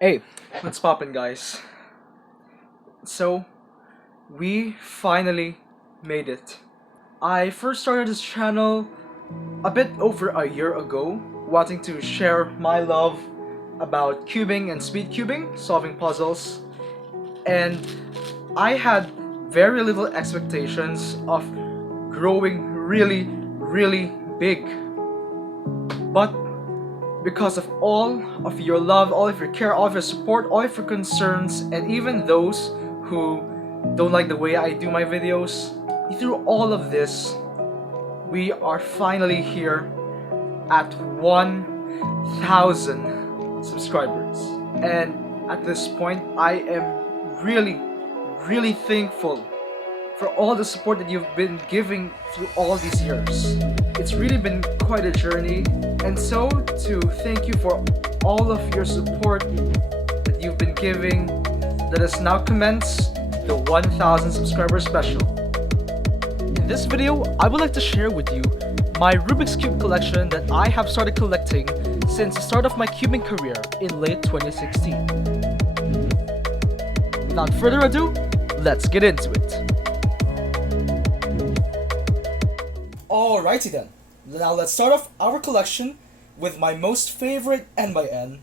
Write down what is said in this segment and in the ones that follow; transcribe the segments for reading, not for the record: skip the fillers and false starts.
Hey, what's poppin', guys? So, we finally made it. I first started this channel a bit over a year ago, wanting to share my love about cubing and speed cubing, solving puzzles, and I had very little expectations of growing really big. But because of all of your love, all of your care, all of your support, all of your concerns, and even those who don't like the way I do my videos, through all of this, we are finally here at 1,000 subscribers. And at this point, I am really thankful for all the support that you've been giving through all these years. It's really been quite a journey, and so to thank you for all of your support that you've been giving, let us now commence the 1000 subscriber special. In this video, I would like to share with you my Rubik's Cube collection that I have started collecting since the start of my cubing career in late 2016. Without further ado, let's get into it. Alrighty then, now let's start off our collection with my most favorite N by N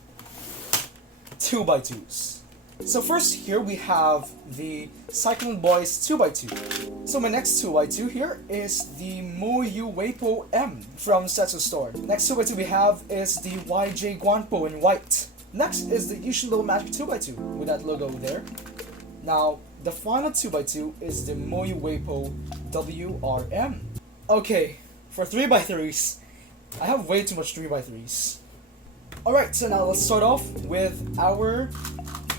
2x2s. So first here we have the Cycling Boys 2x2. So my next 2x2 here is the Moyu Weipo M from Setsu Store. Next 2x2 we have is the YJ Guanpo in white. Next is the Yushinlo Magic 2x2 with that logo there. Now the final 2x2 is the Moyu Weipo WRM. Okay, for 3x3s, I have way too much 3x3s. Alright, so now let's start off with our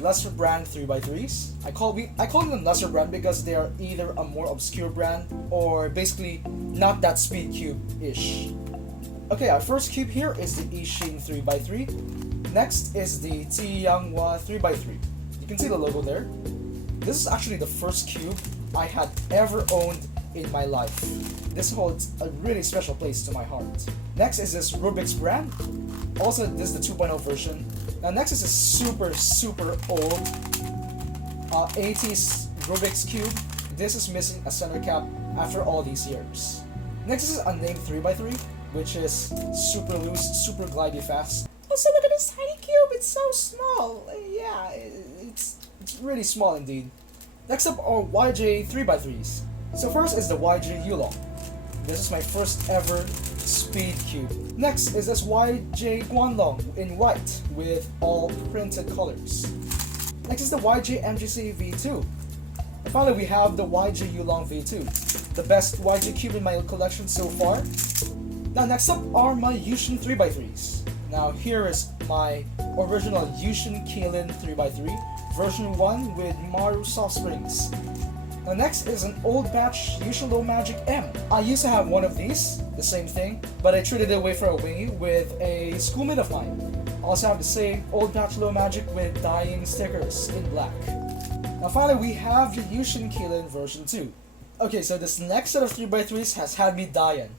lesser brand 3x3s. I call them lesser brand because they are either a more obscure brand or basically not that speed cube-ish. Okay, our first cube here is the Ishin 3x3. Next is the Tiyangwa 3x3. You can see the logo there. This is actually the first cube I had ever owned in my life. This holds a really special place to my heart. Next is this Rubik's brand. Also, this is the 2.0 version. Now next is this super old 80s Rubik's Cube. This is missing a center cap after all these years. Next is a named 3x3, which is super loose, super glidey fast. Also look at this tiny cube, it's so small. Yeah, it's really small indeed. Next up are YJ 3x3s. So first is the YJ Yulong. This is my first ever speed cube. Next is this YJ Guanlong in white with all printed colors. Next is the YJ MGC V2. And finally we have the YJ Yulong V2, the best YJ cube in my collection so far. Now next up are my Yushin 3x3s. Now here is my original Yushin Keilin 3x3, version 1 with Maru soft springs. Now next is an old batch Yushinlo Magic M. I used to have one of these, the same thing, but I traded it away for a wingy with a schoolmate of mine. I also have the same old batch Low Magic with dying stickers in black. Now finally we have the Yushin Keilin version 2. Okay, so this next set of 3x3s has had me dying.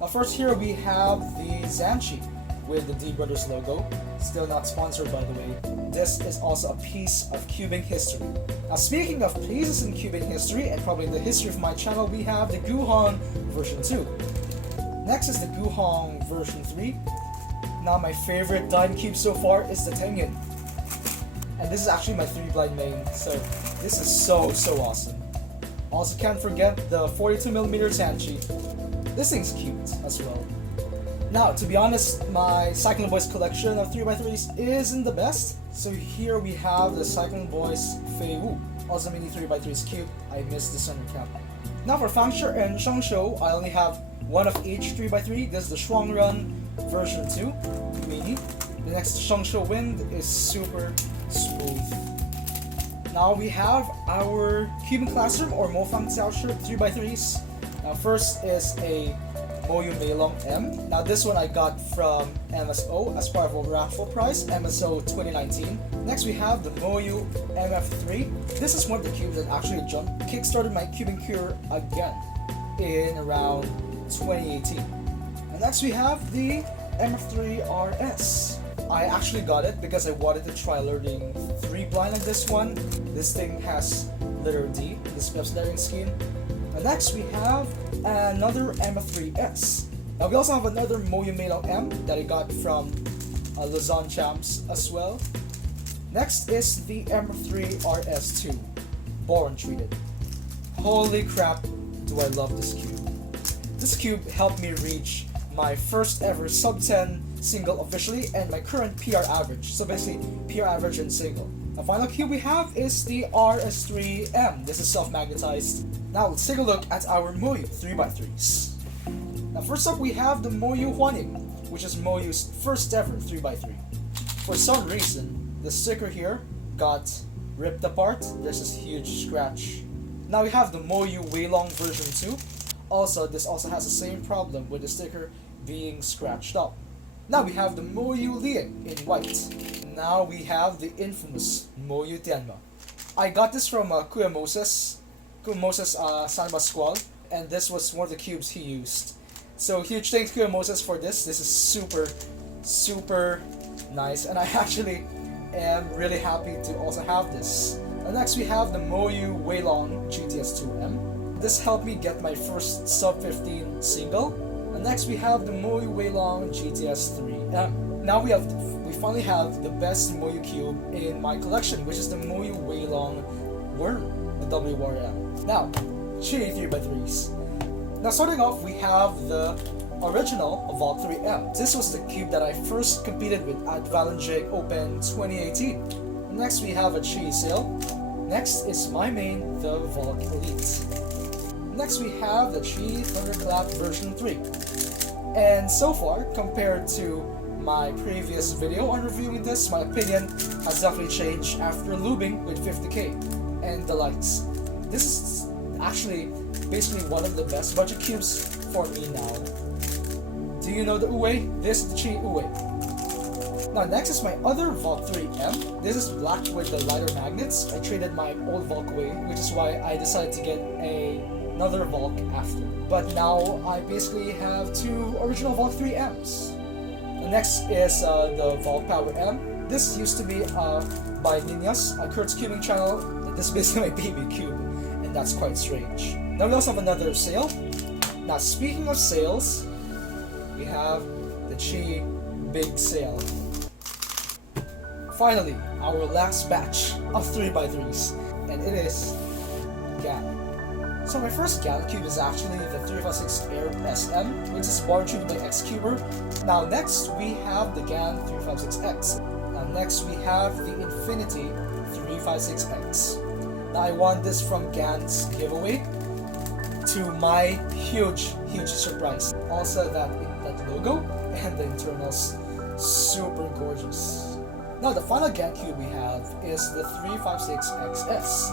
Now first here we have the Zanchi with the D Brothers logo. Still not sponsored, by the way. This is also a piece of cubing history. Now speaking of pieces in cubing history, and probably the history of my channel, we have the Guhong version 2. Next is the Guhong version 3. Now my favorite dime cube so far is the Tengen. And this is actually my 3-blind main, so this is so awesome. Also can't forget the 42mm Zanchi. This thing's cute as well. Now, to be honest, my Cycling Boys collection of 3x3s isn't the best. So here we have the Cycling Boys Fei Wu, also mini 3x3s cube. I missed the center cap. Now for Fangshi and Shangshou, I only have one of each 3x3. This is the Shuangrun version 2 mini. The next Shangshou Wind is super smooth. Now we have our Cubing Classroom or Mofang Xiaoshi 3x3s. Now first is a Moyu Meilong M. Now this one I got from MSO as part of a raffle prize, MSO 2019. Next we have the Moyu MF3. This is one of the cubes that actually kickstarted my cubing career again in around 2018. And Next we have the MF3RS. I actually got it because I wanted to try learning 3 blind like this one. This thing has letter D, this Peps lettering scheme. And next we have another MF3S. Now we also have another Moyu Meilong M that I got from Luzon Champs as well. Next is the MF3RS2, Boron Treated. Holy crap, do I love this cube. This cube helped me reach my first ever sub 10 single officially and my current PR average. So basically PR average and single. The final cube we have is the RS3M. This is self-magnetized. Now let's take a look at our Moyu 3x3s. Now first up we have the Moyu Hwaning, which is Moyu's first ever 3x3. For some reason, the sticker here got ripped apart. There's this huge scratch. Now we have the Moyu Weilong version 2. Also, this also has the same problem with the sticker being scratched up. Now we have the Moyu Liang in white. Now we have the infamous Moyu Tianma. I got this from Kuya Moses San Pascual, and this was one of the cubes he used. So huge thanks Kuya Moses for this. This is super nice, and I actually am really happy to also have this. And next we have the Moyu Weilong GTS2M. This helped me get my first sub 15 single. And next we have the Moyu Weilong GTS3M. Now we finally have the best Moyu cube in my collection, which is the Moyu Weilong Worm, the WRM. Now, Chi 3x3s. Now starting off, we have the original Vault 3M. This was the cube that I first competed with at Valenjig Open 2018. Next we have a Chi Sail. Next is my main, the Volk Elite. Next we have the Chi Thunderclap version 3. And so far, compared to my previous video on reviewing this, my opinion has definitely changed after lubing with 50k and the lights. This is actually basically one of the best budget cubes for me now. Do you know the Uwe? This is the Chi Uwe. Now next is my other Volk 3M. This is black with the lighter magnets. I traded my old Volk away, which is why I decided to get another Volk after. But now I basically have 2 original Volk 3Ms. The next is the Volk Power M. This used to be by Ninjas, a Kurt's cubing channel. This is basically my baby cube, and that's quite strange. Now we also have another sail. Now speaking of sails, we have the Chi Big Sail. Finally, our last batch of 3x3s, and it is GAN. So my first GAN cube is actually the 356 Air SM, which is bar treated by X-Cuber. Now next we have the GAN 356X. Now next we have the Infinity 356X. Now I won this from GAN's giveaway, to my huge surprise. Also that logo and the internals, super gorgeous. Now the final GAN cube we have is the 356XS.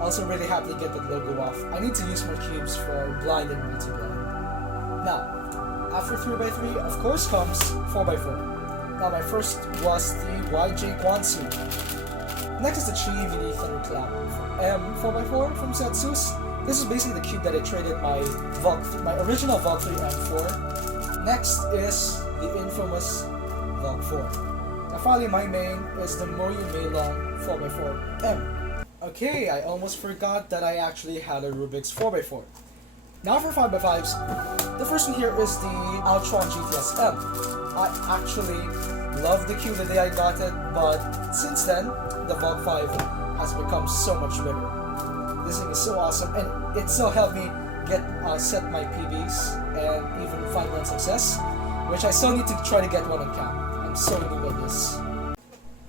Also really happy to get the logo off. I need to use more cubes for blind and multi-blind. Now, after 3x3, of course comes 4x4. Now my first was the YJ Guansu. Next is the Chi VD Thunderclap M 4x4 from Setsus. This is basically the cube that I traded my original Volk 3M for. Next is the infamous Volk 4. Now finally my main is the Moyu Meilong 4x4M. Okay, I almost forgot that I actually had a Rubik's 4x4. Now for 5x5s, the first one here is the Altron GTS-M. I actually loved the cube the day I got it, but since then, the Volk 5 has become so much better. This thing is so awesome, and it still helped me get set my PBs and even find one success, which I still need to try to get one on cam. I'm so new at this.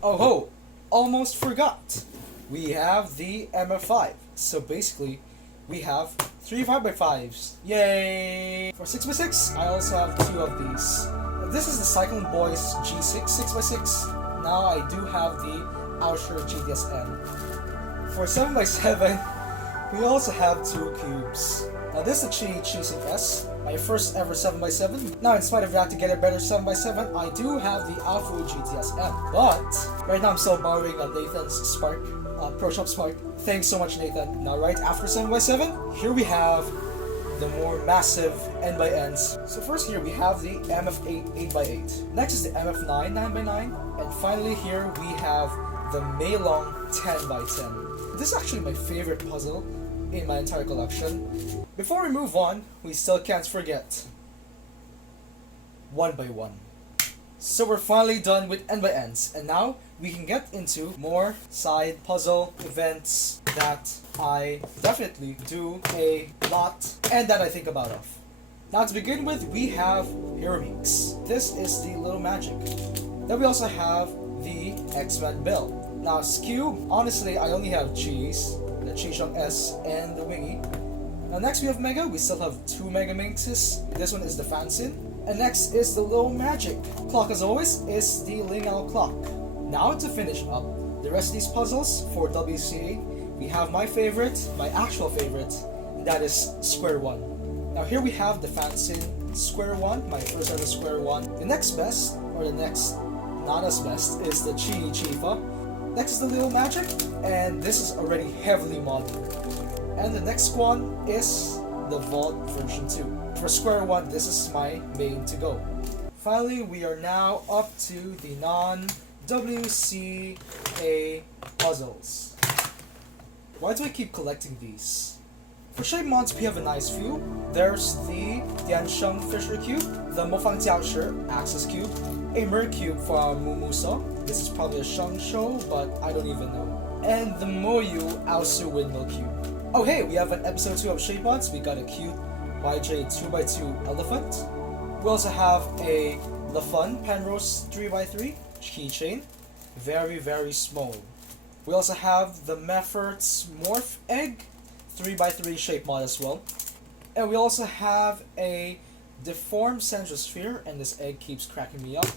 Oh ho! Almost forgot! We have the MF5. So basically, we have 3 5x5s. Yay! For 6x6, I also have 2 of these. This is the Cyclone Boys G6 6x6. Now I do have the Ausher GTS-N. For 7x7, we also have 2 cubes. Now this is the Chi Chising S, my first ever 7x7. Now in spite of that, to get a better 7x7, I do have the Alpha GTS-M. But right now I'm still borrowing Nathan's Spark, Pro Shop Spark. Thanks so much, Nathan. Now right after 7x7, here we have the more massive N by Ns. So first here we have the MF8 8x8. Next is the MF9 9x9. And finally here we have the Meilong 10x10. This is actually my favorite puzzle in my entire collection. Before we move on, we still can't forget 1x1. So we're finally done with N by Ns, and now we can get into more side puzzle events that I definitely do a lot and that I think about of. Now to begin with, we have Rubiks. This is the little magic. Then we also have the X-Men Bill. Now Cube, honestly I only have G's, the Chi-Shung S and the Wingy. Now next we have Mega, we still have 2 Mega Minxes. This one is the Fansin. And next is the Little Magic. Clock, as always, is the Lingao Clock. Now to finish up the rest of these puzzles for WCA, we have my favorite, my actual favorite, and that is Square One. Now here we have the Fansin Square One, my first ever Square One. The next best, or the next not as best, is the Chi Chifa. Next is the Little Magic, and this is already heavily modded. And the next one is the Vault version 2. For Square One, this is my main to go. Finally, we are now up to the non-WCA puzzles. Why do I keep collecting these? For shape mods, we have a nice few. There's the Tiansheng Fisher Cube, the Mofang Jiaoshi Axis Cube, a Mer Cube from Mumuso. This is probably a Sheng Show, but I don't even know. And the Moyu Aosu Windmill Cube. Oh hey, we have an episode 2 of shape mods. We got a cute YJ 2x2 elephant. We also have a LaFun Penrose 3x3 keychain. Very, very small. We also have the Meffert's Morph Egg 3x3 shape mod as well. And we also have a deformed central sphere, and this egg keeps cracking me up.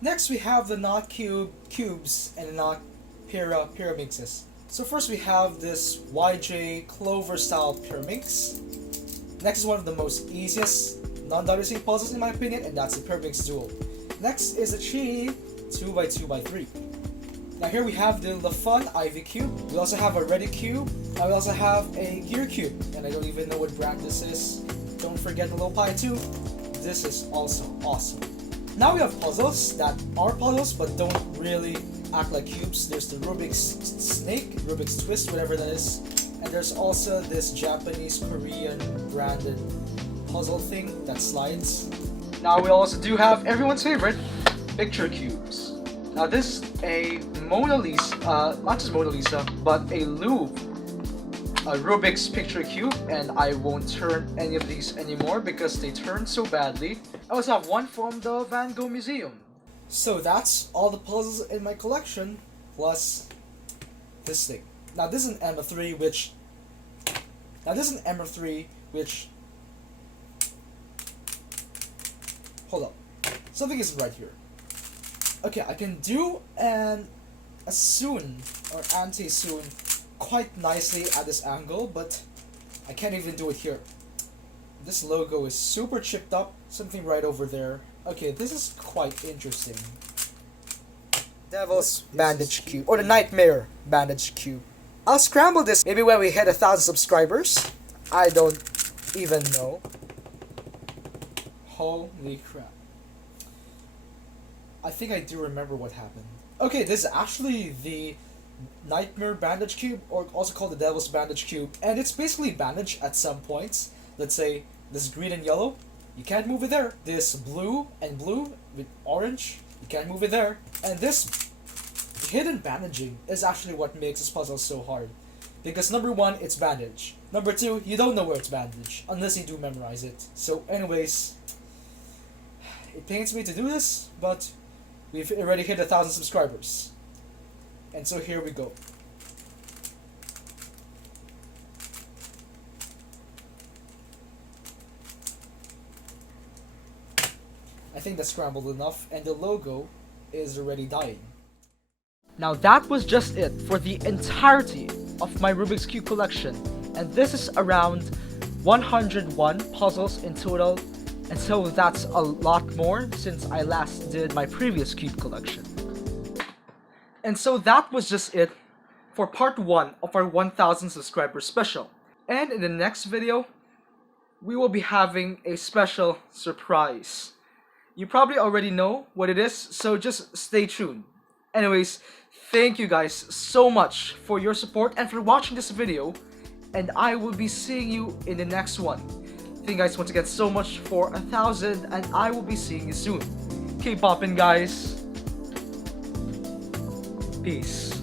Next we have the Not Cube Cubes and the Not Pyramixes. So first we have this YJ Clover style Pyramix. Next is one of the most easiest non-WCA puzzles in my opinion, and that's the Pyramix Duel. Next is the Chi 2x2x3. Now here we have the LaFun Ivy Cube. We also have a Ready Cube. And we also have a Gear Cube. And I don't even know what brand this is. Don't forget the little pie too. This is also awesome. Now we have puzzles that are puzzles but don't really act like cubes. There's the Rubik's Snake, Rubik's Twist, whatever that is. And there's also this Japanese Korean branded puzzle thing that slides. Now we also do have everyone's favorite picture cubes. Now this is a Mona Lisa, not just Mona Lisa, but a Louvre, a Rubik's picture cube, and I won't turn any of these anymore because they turn so badly. I also have one from the Van Gogh Museum. So that's all the puzzles in my collection, plus this thing. Now this is an MF3 which... Hold up. Something isn't right here. Okay, I can do an Asun or anti-Asun quite nicely at this angle, but I can't even do it here. This logo is super chipped up. Something right over there. Okay, this is quite interesting. Devil's Bandage Cube, or the Nightmare Bandage Cube. I'll scramble this maybe when we hit 1,000 subscribers. I don't even know. Holy crap. I think I do remember what happened. Okay, this is actually the Nightmare Bandage Cube, or also called the Devil's Bandage Cube. And it's basically bandage at some points. Let's say this green and yellow, you can't move it there. This blue and blue with orange, you can't move it there. And this hidden bandaging is actually what makes this puzzle so hard. Because number one, it's bandage. Number two, you don't know where it's bandage unless you do memorize it. So anyways, it pains me to do this, but we've already hit 1,000 subscribers. And so here we go. I think that's scrambled enough, and the logo is already dying. Now that was just it for the entirety of my Rubik's Cube collection, and this is around 101 puzzles in total, and so that's a lot more since I last did my previous cube collection. And so that was just it for part 1 of our 1,000 subscriber special. And in the next video, we will be having a special surprise. You probably already know what it is, so just stay tuned. Anyways, thank you guys so much for your support and for watching this video, and I will be seeing you in the next one. Thank you guys once again so much for 1,000, and I will be seeing you soon. Keep poppin', guys. Peace.